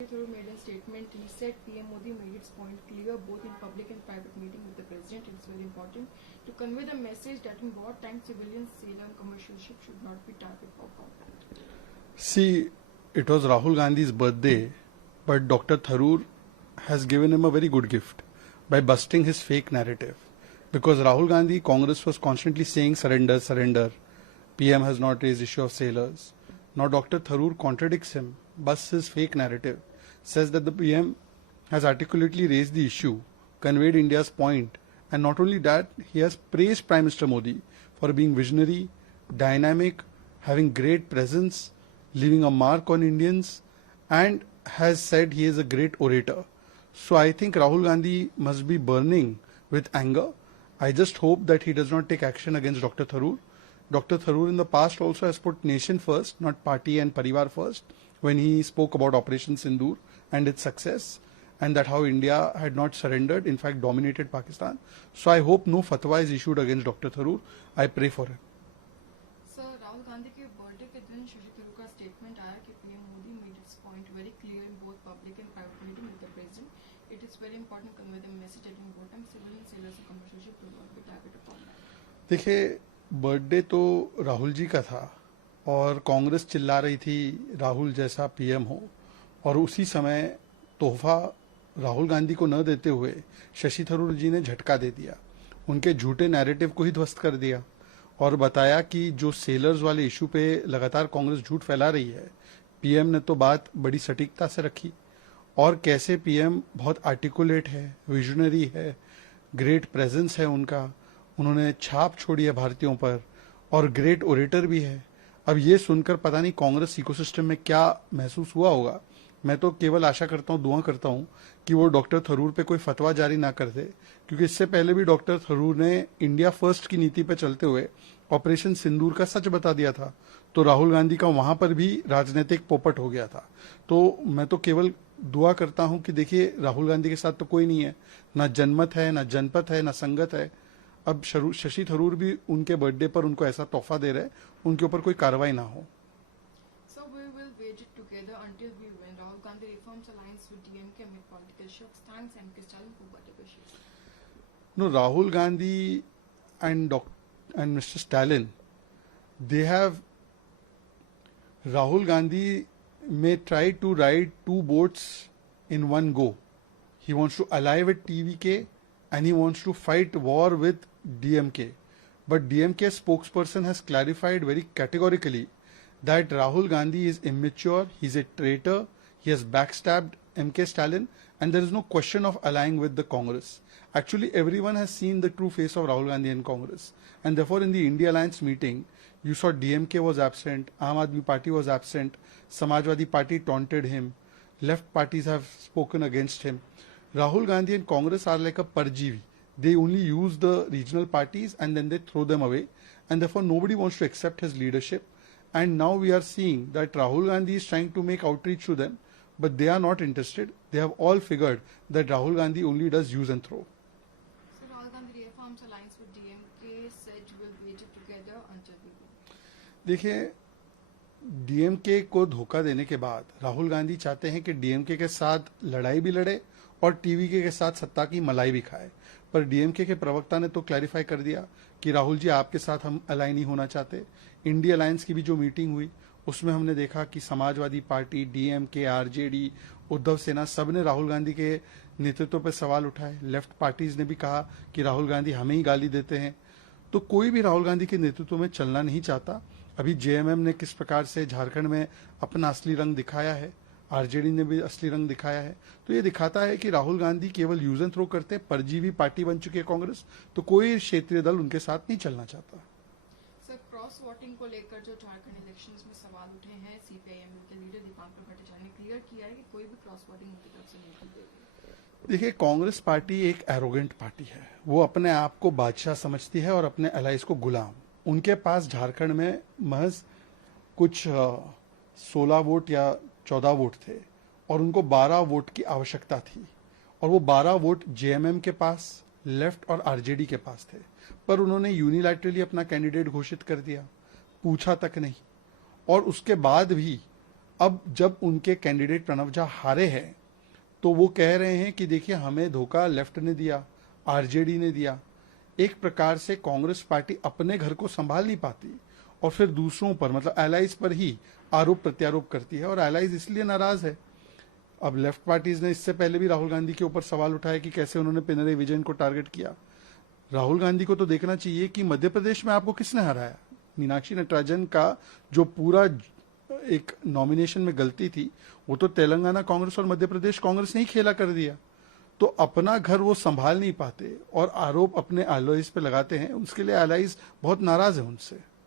Through made a statement. He said PM Modi made its point clear both in public and private meeting with the president. It is very important to convey the message that in wartime civilians, sailor and commercial ships should not be target for combat. See, it was Rahul Gandhi's birthday, but Dr. Tharoor has given him a very good gift by busting his fake narrative. Because Rahul Gandhi, Congress was constantly saying surrender, surrender. PM has not raised issue of sailors. Now Dr. Tharoor contradicts him, busts his fake narrative, says that the PM has articulately raised the issue, conveyed India's point, and not only that, he has praised Prime Minister Modi for being visionary, dynamic, having great presence, leaving a mark on Indians, and has said he is a great orator. So I think Rahul Gandhi must be burning with anger. I just hope that he does not take action against Dr. Tharoor. Dr. Tharoor in the past also has put nation first, not party and parivar first, when he spoke about Operation Sindoor and its success, and that how India had not surrendered, in fact dominated Pakistan. So I hope no fatwa is issued against Dr. Tharoor. I pray for him. Sir, Rahul Gandhi के birthday के दिन शशि थरूर का statement आया कि PM Modi made its point very clear in both public and private meeting with the president. It is very important to convey the message that in wartime civilian sailors and commercial ships do not be targeted upon. देखिए, birthday तो राहुल जी का था और कांग्रेस चिल्ला रही थी राहुल जैसा PM हो, और उसी समय तोहफा राहुल गांधी को न देते हुए शशि थरूर जी ने झटका दे दिया, उनके झूठे नैरेटिव को ही ध्वस्त कर दिया और बताया कि जो सेलर्स वाले इशू पे लगातार कांग्रेस झूठ फैला रही है, पीएम ने तो बात बड़ी सटीकता से रखी, और कैसे पीएम बहुत आर्टिकुलेट है, विजनरी है, ग्रेट प्रेजेंस है उनका, उन्होंने छाप छोड़ी है भारतीयों पर, और ग्रेट ओरेटर भी है। अब ये सुनकर पता नहीं कांग्रेस इकोसिस्टम में क्या महसूस हुआ होगा। मैं तो केवल आशा करता हूँ, दुआ करता हूँ कि वो डॉक्टर थरूर पे कोई फतवा जारी ना कर दे, क्योंकि इससे पहले भी डॉक्टर थरूर ने इंडिया फर्स्ट की नीति पे चलते हुए ऑपरेशन सिंदूर का सच बता दिया था, तो राहुल गांधी का वहां पर भी राजनीतिक पोपट हो गया था। तो मैं तो केवल दुआ करता हूं कि देखिए, राहुल गांधी के साथ तो कोई नहीं है, ना जनमत है, ना जनपथ है, ना संगत है। अब शशि थरूर भी उनके बर्थडे पर उनको ऐसा तोहफा दे रहे, उनके ऊपर कोई कार्रवाई ना हो। So we will wait it together until we win. Rahul Gandhi reforms alliance with DMK amid political shocks. Thanks MK Stalin for birthday wishes. No, Rahul Gandhi and Mr. Stalin, they have, Rahul Gandhi may try to ride two boats in one go. He wants to ally with TVK and he wants to fight war with DMK. But DMK spokesperson has clarified very categorically that Rahul Gandhi is immature, he's a traitor, he has backstabbed MK Stalin, and there is no question of allying with the Congress. Actually, everyone has seen the true face of Rahul Gandhi in Congress, and therefore in the India Alliance meeting, you saw DMK was absent, Aam Aadmi Party was absent, Samajwadi Party taunted him, left parties have spoken against him. Rahul Gandhi and Congress are like a parjivi. They only use the regional parties and then they throw them away, and therefore nobody wants to accept his leadership. And now we are seeing that Rahul Gandhi is trying to make outreach to them, but they are not interested. They have all figured that Rahul Gandhi only does use and throw. So Rahul Gandhi reforms alliance with DMK, said will wait it together until we win. देखिए, DMK को धोखा देने के बाद राहुल गांधी चाहते हैं कि DMK के साथ लड़ाई भी लड़े और टीवीके के साथ सत्ता की मलाई भी खाए, पर डीएमके के प्रवक्ता ने तो क्लैरिफाई कर दिया कि राहुल जी, आपके साथ हम अलाइन नहीं होना चाहते। इंडिया अलायंस की भी जो मीटिंग हुई उसमें हमने देखा कि Samajwadi party, DMK, RJD, Uddhav सेना, सब ने राहुल गांधी के नेतृत्व पर सवाल उठाए। लेफ्ट पार्टीज ने भी कहा कि राहुल गांधी हमें ही गाली देते हैं। तो कोई भी राहुल गांधी के नेतृत्व में चलना नहीं चाहता। अभी जेएमएम ने किस प्रकार से झारखंड में अपना असली रंग दिखाया है, आरजेडी ने भी असली रंग दिखाया है, तो ये दिखाता है कि राहुल गांधी केवल यूज एंड थ्रो करते, परजीवी पार्टी बन चुकी है कांग्रेस, तो कोई क्षेत्रीय दल उनके साथ नहीं चलना चाहता। सर, क्रॉस वोटिंग को लेकर जो झारखंड इलेक्शंस में सवाल उठे हैं, सीपीआईएम के लीडर दीपांकर भट्टाचार्य ने क्लियर किया है कि कोई भी क्रॉस वोटिंग उनकी तरफ से नहीं की गई। देखिए, कांग्रेस पार्टी एक एरोगेंट पार्टी है, वो अपने आप को बादशाह समझती है और अपने अलाइज को गुलाम। उनके पास झारखंड में महज कुछ 16 वोट या 14 वोट थे और उनको 12 वोट की आवश्यकता थी, और वो 12 वोट जेएमएम के पास, लेफ्ट और आरजेडी के पास थे, पर उन्होंने यूनिलैटरली अपना कैंडिडेट घोषित कर दिया, पूछा तक नहीं। और उसके बाद भी अब जब उनके कैंडिडेट प्रणव झा हारे हैं तो वो कह रहे हैं कि देखिए हमें धोखा लेफ्ट ने दिया, आरजेडी ने दिया। एक प्रकार से कांग्रेस पार्टी अपने घर को संभाल नहीं पाती और फिर दूसरों पर मतलब एलाइज पर ही आरोप प्रत्यारोप करती है, और एलाइज इसलिए नाराज है। अब लेफ्ट पार्टीज ने इससे पहले भी राहुल गांधी के ऊपर सवाल उठाया कि कैसे उन्होंने पिनराई विजयन को टारगेट किया। राहुल गांधी को तो देखना चाहिए कि मध्य प्रदेश में आपको किसने हराया। मीनाक्षी नटराजन का जो पूरा एक नॉमिनेशन में गलती थी वो तो तेलंगाना कांग्रेस और मध्य प्रदेश कांग्रेस ने ही खेला कर दिया। तो अपना घर वो संभाल नहीं पाते और आरोप अपने एलाइज पे लगाते हैं, उसके लिए एलाइज बहुत नाराज है उनसे।